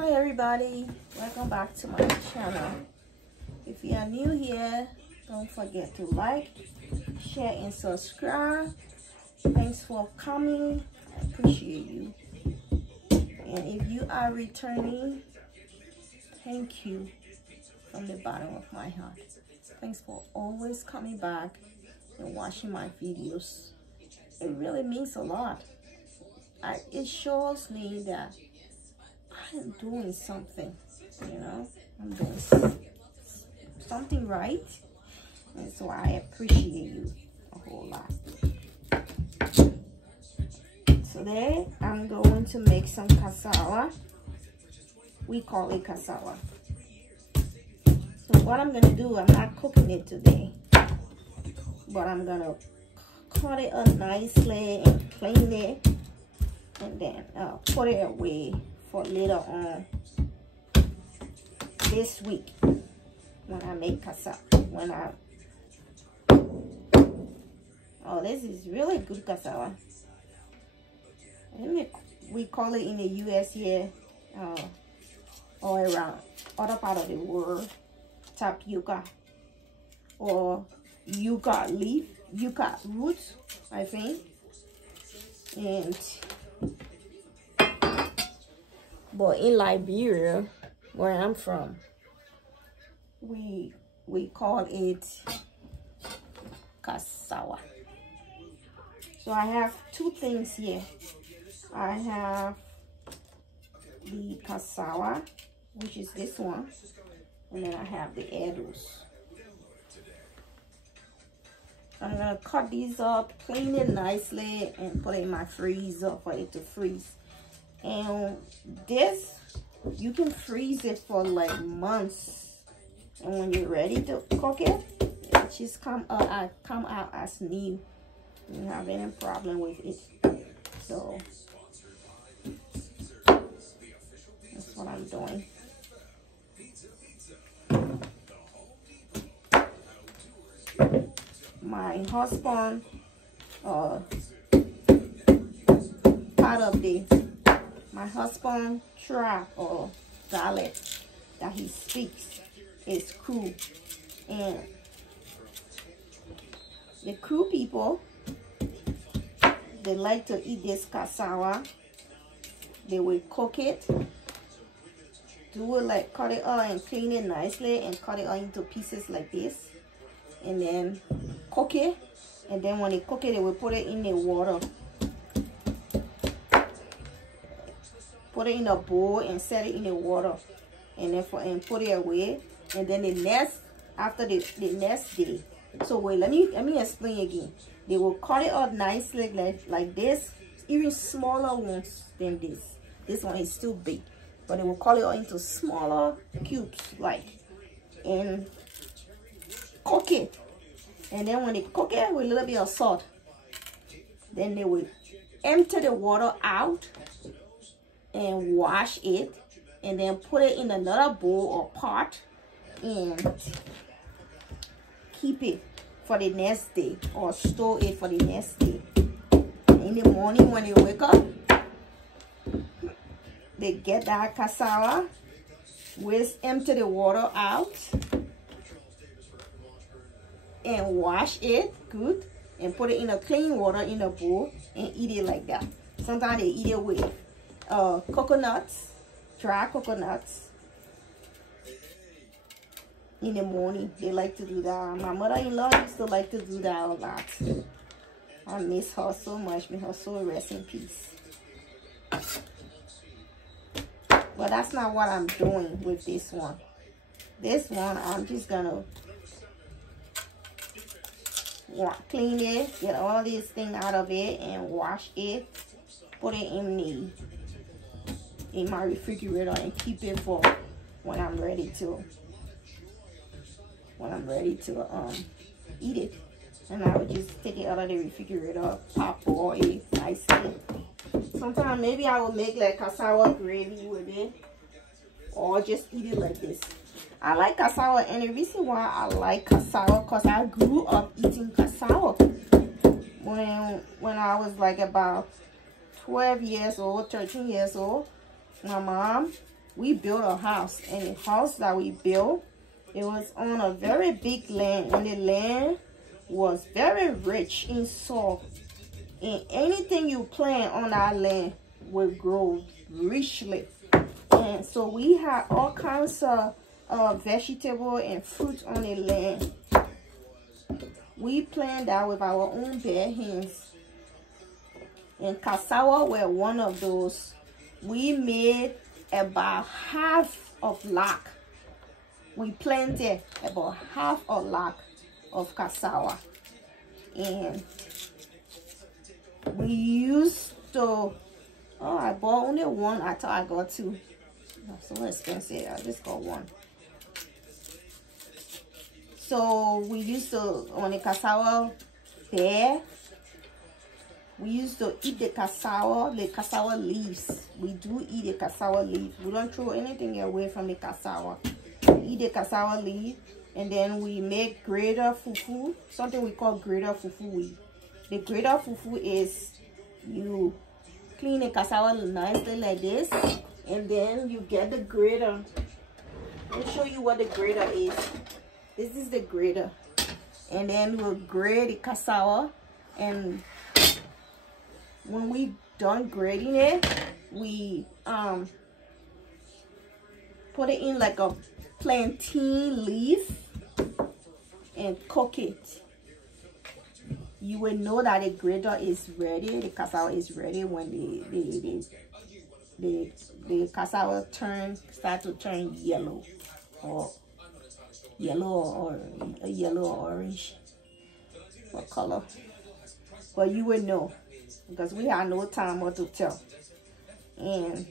Hi everybody, welcome back to my channel. If you are new here, don't forget to like, share and subscribe. Thanks for coming, I appreciate you. And if you are returning, thank you from the bottom of my heart. Thanks for always coming back and watching my videos. It really means a lot. It shows me that I'm doing something, you know, I'm doing something right, and so I appreciate you a whole lot. Today I'm going to make some cassava. We call it cassava. So what I'm gonna do, I'm not cooking it today, but I'm gonna cut it up nicely and clean it, and then put it away for later on this week when I make cassava. Oh, this is really good cassava. We call it in the US here, all around other part of the world, tapioca or yucca leaf, yucca roots, I think. And but in Liberia, where I'm from, we call it cassava. So I have two things here. I have the cassava, which is this one, and then I have the edibles. I'm gonna cut these up, clean it nicely, and put it in my freezer for it to freeze. And this, you can freeze it for like months, and when you're ready to cook it, it just come out as new. You don't have any problem with it. So that's what I'm doing. My husband, my husband trap or dialect that he speaks is Crew, and the Crew people, they like to eat this cassava. They will cook it, do it like cut it up and clean it nicely and cut it up into pieces like this, and then cook it. And then when they cook it, they will put it in the water, put it in a bowl and set it in the water, and then put it away. And then after the next day. So wait, let me explain again. They will cut it up nicely like this, even smaller ones than this. This one is still big, but they will cut it up into smaller cubes, and cook it. And then when they cook it with a little bit of salt, then they will empty the water out and wash it, and then put it in another bowl or pot and keep it for the next day, or store it for the next day. In the morning when they wake up, they get that cassava, empty the water out and wash it good, and put it in a clean water in a bowl and eat it like that. Sometimes they eat it with coconuts, dry coconuts. In the morning, they like to do that. My mother-in-law used to like to do that a lot. I miss her so much. May her soul rest in peace. But that's not what I'm doing with this one. This one, I'm just gonna clean it, get all this thing out of it, and wash it. Put it in my refrigerator and keep it for when I'm ready to eat it. And I would just take it out of the refrigerator, pop boil it nicely. Sometimes maybe I will make like cassava gravy with it, or just eat it like this. I like cassava, and the reason why I like cassava, because I grew up eating cassava. When I was like about 12 years old, 13 years old, my mom we built a house, and the house that we built, it was on a very big land, and the land was very rich in soil, and anything you plant on that land will grow richly. And so we had all kinds of vegetable and fruit on the land. We planted that with our own bare hands, and cassava were one of those. We made about half of lakh. We planted about half a lakh of cassava, and we used to, oh, I bought only one. I thought I got two. That's so expensive. I just got one. So we used to, on the cassava there, we used to eat the cassava leaves. We do eat the cassava leaf. We don't throw anything away from the cassava. We eat the cassava leaf, and then we make grater fufu, something we call grater fufu. The grater fufu is, you clean the cassava nicely like this, and then you get the grater. Let me show you what the grater is. This is the grater, and then we'll grate the cassava, and when we done grating it, we put it in like a plantain leaf and cook it. You will know that the grater is ready, the cassava is ready, when the cassava start to turn yellow or orange, what color. But you will know, because we have no time or to tell. And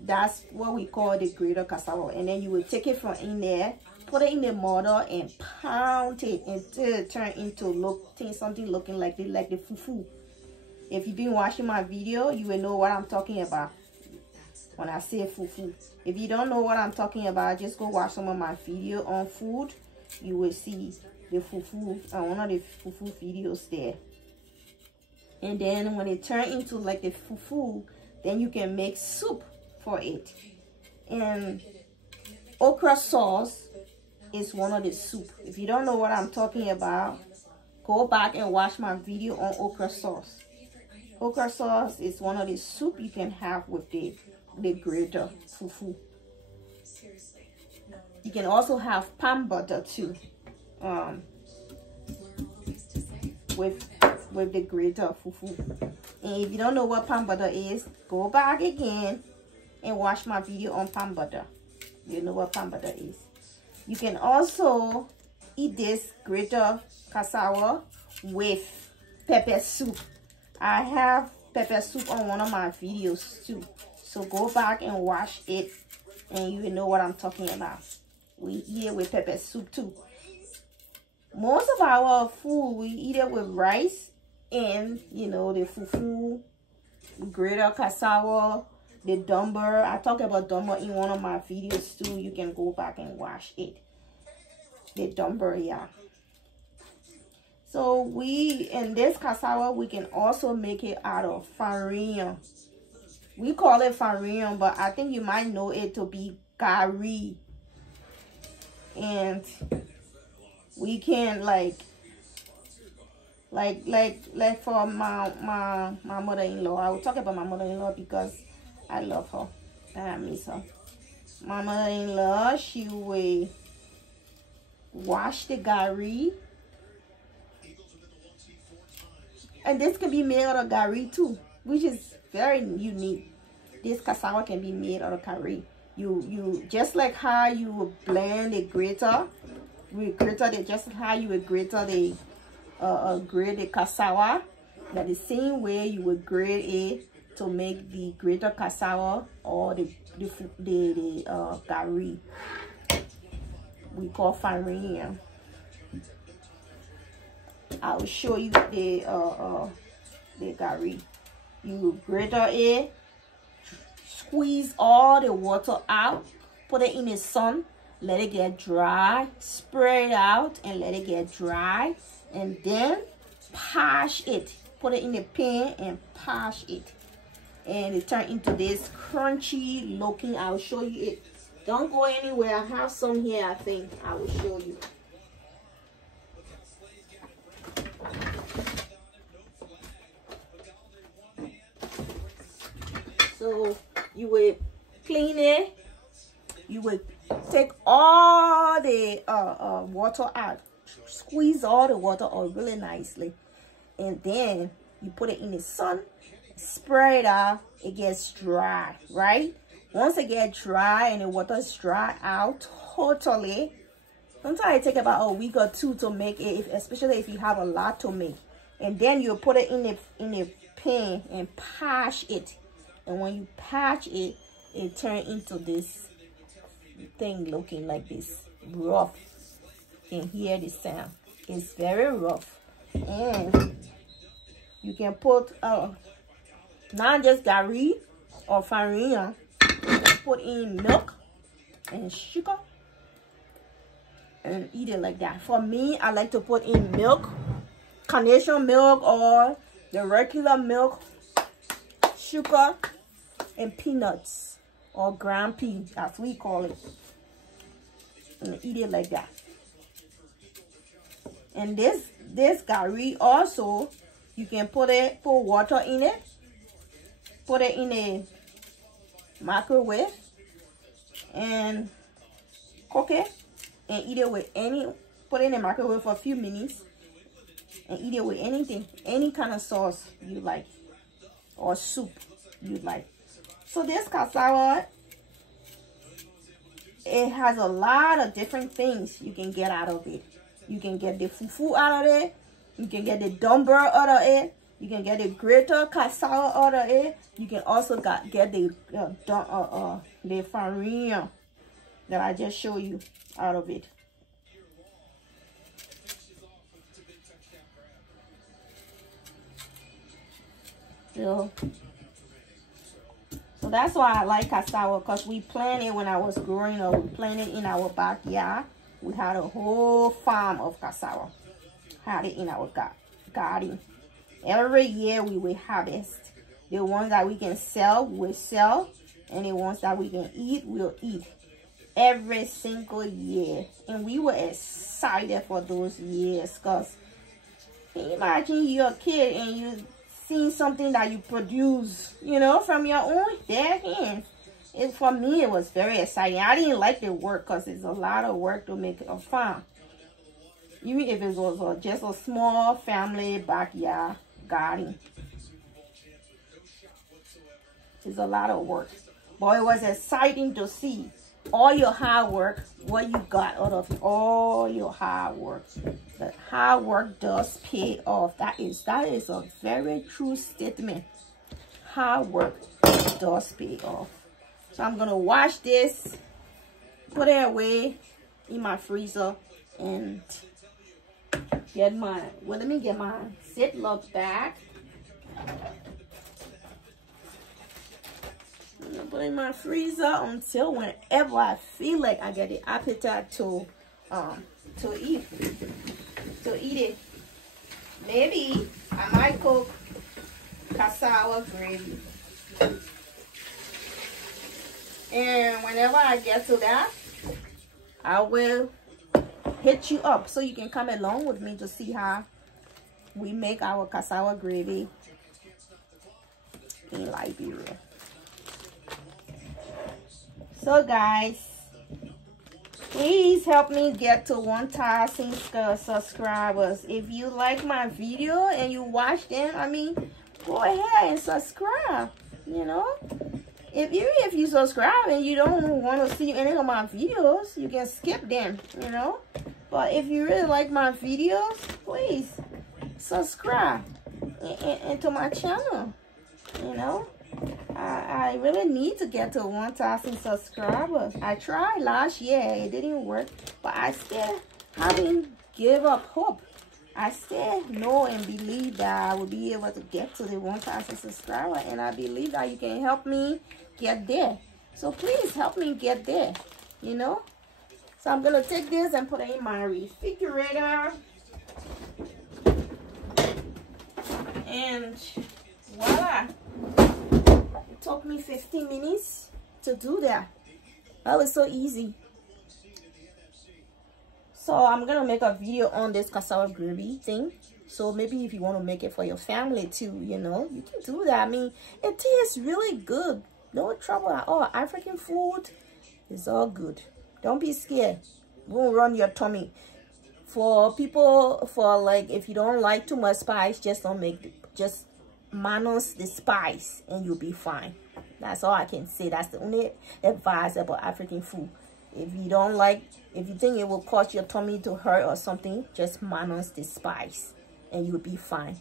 that's what we call the grater cassava. And then you will take it from in there, put it in the mortar, and pound it until it turns into something looking like the fufu. If you've been watching my video, you will know what I'm talking about when I say fufu. If you don't know what I'm talking about, just go watch some of my video on food. You will see the fufu, one of the fufu videos there. And then when it turns into like the fufu, then you can make soup for it. And okra sauce is one of the soup. If you don't know what I'm talking about, go back and watch my video on okra sauce. Okra sauce is one of the soup you can have with the grater fufu. You can also have palm butter too, with the grater fufu. And if you don't know what palm butter is, go back again and watch my video on palm butter. You know what palm butter is. You can also eat this grater cassava with pepper soup. I have pepper soup on one of my videos too. So go back and watch it, and you will know what I'm talking about. We eat it with pepper soup too. Most of our food, we eat it with rice and, you know, the fufu, grater cassava, the dumber. I talk about dumber in one of my videos too. You can go back and watch it. The dumber, yeah. So in this cassava, we can also make it out of farina. We call it farina, but I think you might know it to be gari. And we can like for my mother-in-law. I will talk about my mother-in-law because I love her and I miss her. My mother-in-law, she will wash the gari. And this can be made out of gari too, which is very unique. This cassava can be made out of gari. You just like how you would blend the grater, just how you would grater the grate the cassava. That the same way you would grate it to make the grater cassava or the gari. We call farina. I will show you the gari. You grater it, squeeze all the water out, put it in the sun, let it get dry, spread it out and let it get dry, and then pash it. Put it in the pan and pash it. and it turned into this crunchy looking. I'll show you it. Don't go anywhere. I have some here. I think I will show you. So you will clean it. You will take all the water out, squeeze all the water out really nicely, and then you put it in the sun, spray it out. It gets dry, right? Once it gets dry and the water is dry out totally, sometimes it takes about a week or two to make it, especially if you have a lot to make. And then you put it in the pan and patch it. And when you patch it, it turns into this thing looking like this, rough. You can hear the sound. It's very rough. And you can put not just gari or farina. You can put in milk and sugar and eat it like that. For me, I like to put in milk, carnation milk, or the regular milk, sugar, and peanuts, or ground pea, as we call it, and eat it like that. And this gari also, you can put water in it, put it in a microwave, and cook it, and eat it with put it in the microwave for a few minutes, and eat it with anything, any kind of sauce you like, or soup you like. So this cassava, it has a lot of different things you can get out of it. You can get the fufu out of it. You can get the dumbbell out of it. You can get the greater cassava out of it. You can also get the farina that I just showed you out of it. So that's why I like cassava, because we planted when I was growing up. We planted in our backyard. We had a whole farm of cassava. Had it in our garden. Every year we will harvest. The ones that we can sell, we'll sell. And the ones that we can eat, we'll eat. Every single year. And we were excited for those years, because can you imagine you're a kid and you seeing something that you produce, you know, from your own bare hands. For me, it was very exciting. I didn't like the work, because it's a lot of work to make a farm. Even if it was just a small family backyard garden. It's a lot of work. But it was exciting to see all your hard work, what you got out of it, all your hard work. The hard work does pay off. That is a very true statement. Hard work does pay off. So I'm gonna wash this, put it away in my freezer, and get my, well, let me get my Ziploc bag. I'm gonna put it in my freezer until whenever I feel like I get the appetite to eat it. Maybe I might cook cassava gravy. And whenever I get to that, I will hit you up so you can come along with me to see how we make our cassava gravy in Liberia. So guys, please help me get to 1,000 subscribers. If you like my video and you watch them, I mean, go ahead and subscribe, you know. Even if you subscribe and you don't want to see any of my videos, you can skip them, you know. But if you really like my videos, please subscribe into my channel, you know. I really need to get to 1,000 subscribers. I tried last year, it didn't work, but I still haven't give up hope. I still know and believe that I will be able to get to the 1,000 subscribers, and I believe that you can help me get there. So please help me get there, you know. So I'm gonna take this and put it in my refrigerator, and voila. took me 15 minutes to do that. That was so easy. So I'm gonna make a video on this cassava gravy thing. So maybe if you want to make it for your family too, you know, you can do that. I mean, it tastes really good. No trouble at all. African food is all good. Don't be scared. Won't run your tummy. For people, for like, if you don't like too much spice, just don't make, just minus the spice and you'll be fine. That's all I can say. That's the only advice about African food. If you don't like, if you think it will cause your tummy to hurt or something, just minus the spice and you'll be fine.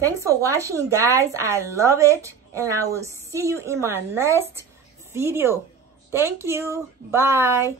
Thanks for watching, guys. I love it, and I will see you in my next video. Thank you. Bye.